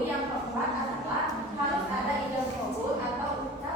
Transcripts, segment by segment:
Yang keempat adalah harus ada ijazah kabul atau ucap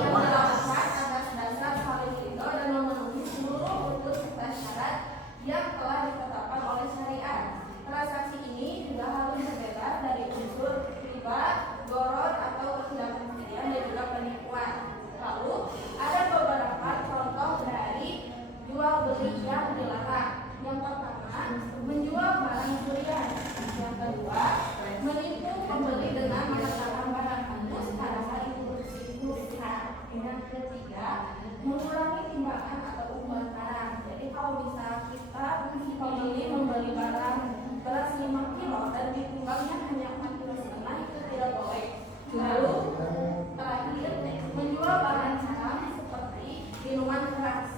yang dilakukan atas dasar saling ridho dan memenuhi seluruh unsur serta syarat yang telah ditetapkan oleh syariat. Transaksi ini juga harus terbebas dari unsur riba, gharar atau kehilangan pilihan dan juga penipuan. Lalu ada beberapa contoh dari jual beli yang dilarang. Yang pertama, menjual barang curian. Yang kedua, menipu pembeli dengan menandakan barang hangus padahal itu bersih. Yang ketiga, mengurangi timbangan atau ukuran barang. Jadi kalau bisa kita pembeli membeli barang beras 5 kilo dan ditimbangnya hanya 4,5 kilo itu tidak boleh. Lalu terakhir, menjual barang haram seperti minuman keras.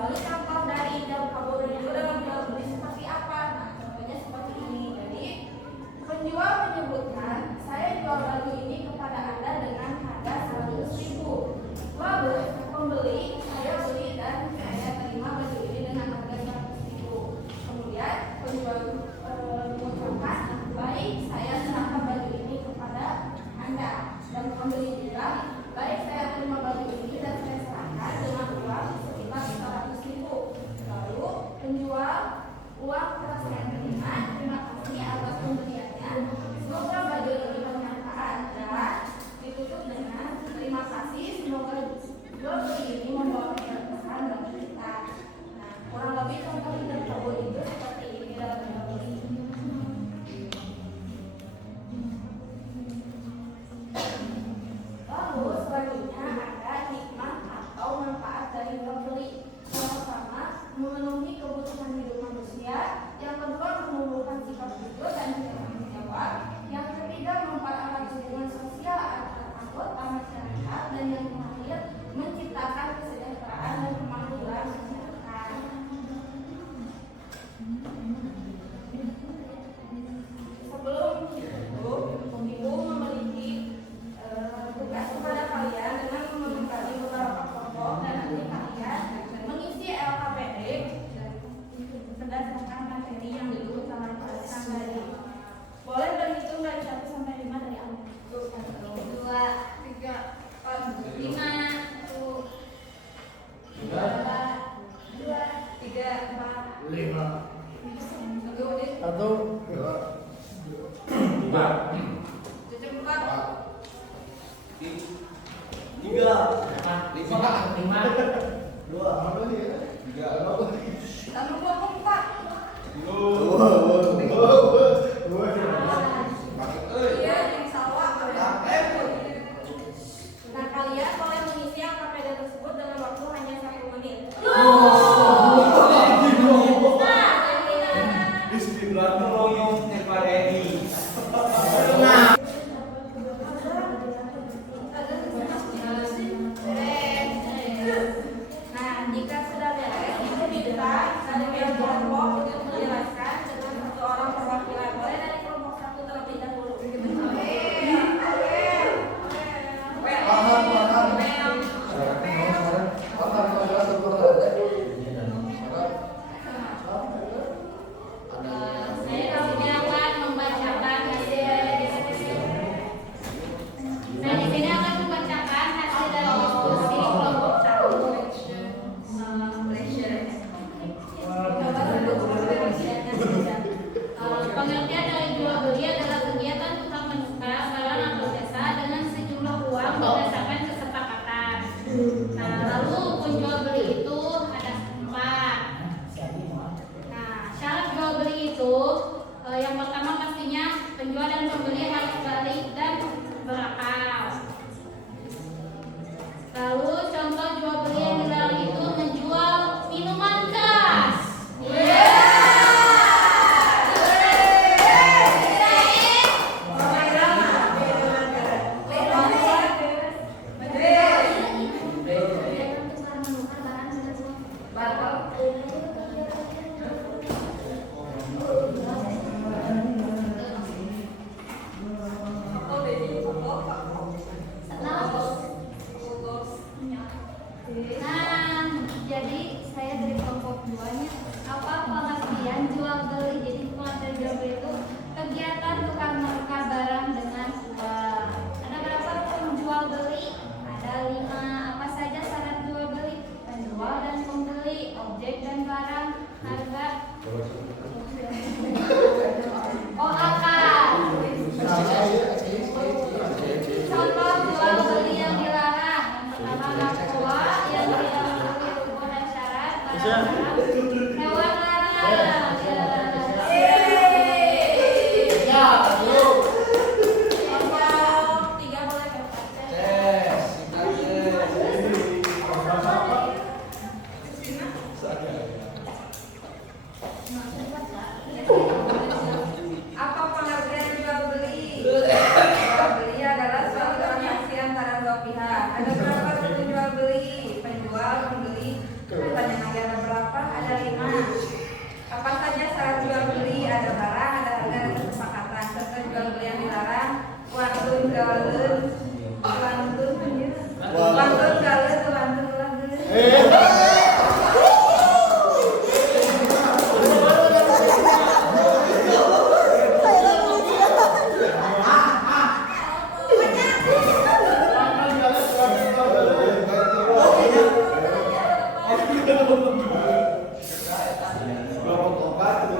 Lalu contoh dari ijab kabul ridho dalam jual beli seperti apa? Nah, contohnya seperti ini. Jadi penjual menyebutkan, saya jual baju ini kepada Anda dengan harga 100.000. Lalu pembeli, saya beli dan saya terima baju ini dengan harga 100.000. Kemudian penjual mengucapkan, baik, saya serahkan baju ini kepada Anda. Dan pembeli bilang, baik, saya terima baju ini dan saya serahkan dengan uang sekitar 100.000. Lalu penjual, uang telah saya terima kasih atas pembeliannya. Semoga baju ini bermanfaat.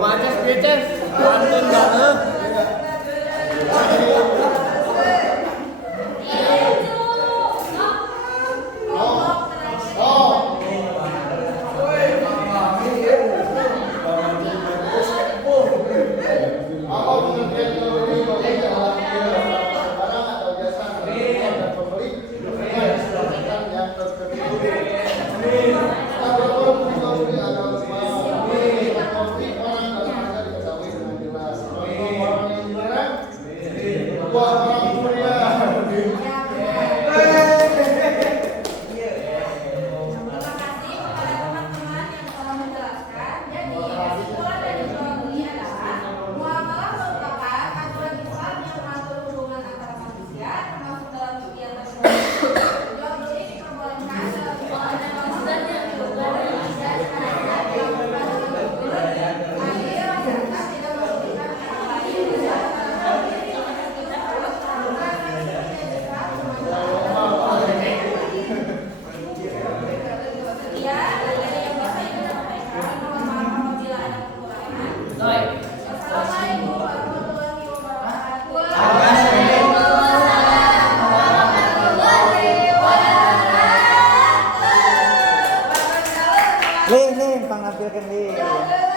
Macet becet, lantun gaeuh. Ling, pangampilkan Ling.